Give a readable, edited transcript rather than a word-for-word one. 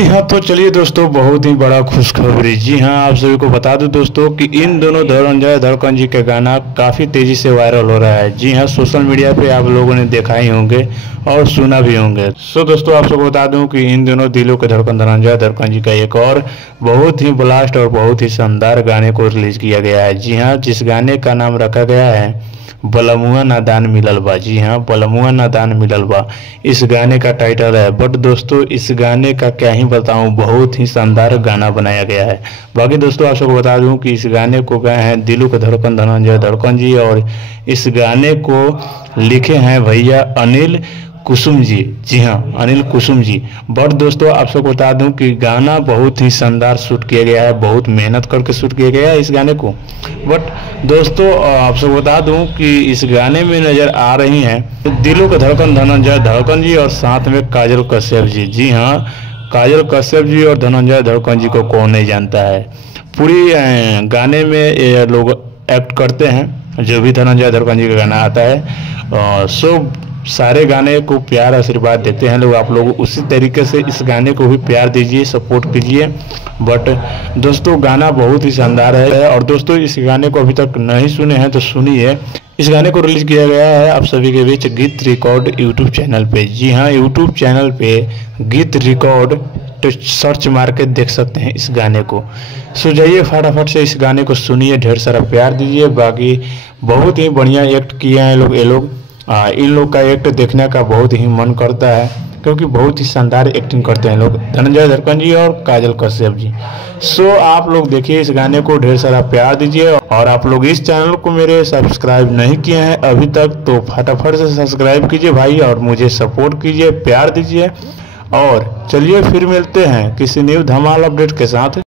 जी हाँ, तो चलिए दोस्तों, बहुत ही बड़ा खुशखबरी। जी हाँ, आप सभी को बता दूं दोस्तों कि इन दोनों धनंजय धड़कन जी का गाना काफ़ी तेज़ी से वायरल हो रहा है। जी हाँ, सोशल मीडिया पे आप लोगों ने देखा ही होंगे और सुना भी होंगे। सो दोस्तों, आप सबको बता दूं कि इन दोनों दिलों के धड़कन धनंजय धड़कन जी का एक और बहुत ही ब्लास्ट और बहुत ही शानदार गाने को रिलीज किया गया है। जी हाँ, जिस गाने का नाम रखा गया है बलमुआ नादान मिलल बा। जी हाँ, बलमुआ नादान मिलल बा इस गाने का टाइटल है। बट दोस्तों, इस गाने का क्या ही बताऊं, बहुत ही शानदार गाना बनाया गया है। बाकी दोस्तों, आप सबको बता दूं कि इस गाने को गाए हैं दिलों के धड़कन धनंजय धड़कन जी, और इस गाने को लिखे हैं भैया अनिल कुसुम जी। जी हाँ, अनिल कुसुम जी। बट दोस्तों, आप सबको बता दूं कि गाना बहुत ही शानदार शूट किया गया है, बहुत मेहनत करके शूट किया गया है इस गाने को। बट दोस्तों, आप सबको बता दूं कि इस गाने में नजर आ रही हैं दिलों के धड़कन धनंजय धड़कन जी और साथ में काजल कश्यप जी। जी हाँ, काजल कश्यप जी और धनंजय धड़कन जी को कौन नहीं जानता है। पूरी गाने में ये लोग एक्ट करते हैं, जो भी धनंजय धड़कन जी का गाना आता है। सो सारे गाने को प्यार आशीर्वाद देते हैं लोग। आप लोग उसी तरीके से इस गाने को भी प्यार दीजिए, सपोर्ट कीजिए। बट दोस्तों, गाना बहुत ही शानदार है। और दोस्तों, इस गाने को अभी तक नहीं सुने हैं तो सुनिए। इस गाने को रिलीज किया गया है आप सभी के बीच गीत रिकॉर्ड यूट्यूब चैनल पे। जी हाँ, यूट्यूब चैनल पे गीत रिकॉर्ड तो सर्च मार के देख सकते हैं इस गाने को। सो जाइए फटाफट से इस गाने को सुनिए, ढेर सारा प्यार दीजिए। बाकी बहुत ही बढ़िया एक्ट किए हैं ये लोग। इन लोग का एक्ट देखने का बहुत ही मन करता है, क्योंकि बहुत ही शानदार एक्टिंग करते हैं लोग, धनंजय धड़कन जी और काजल कश्यप जी। सो आप लोग देखिए इस गाने को, ढेर सारा प्यार दीजिए। और आप लोग इस चैनल को मेरे सब्सक्राइब नहीं किए हैं अभी तक तो फटाफट से सब्सक्राइब कीजिए भाई, और मुझे सपोर्ट कीजिए, प्यार दीजिए। और चलिए फिर मिलते हैं किसी न्यू धमाल अपडेट के साथ।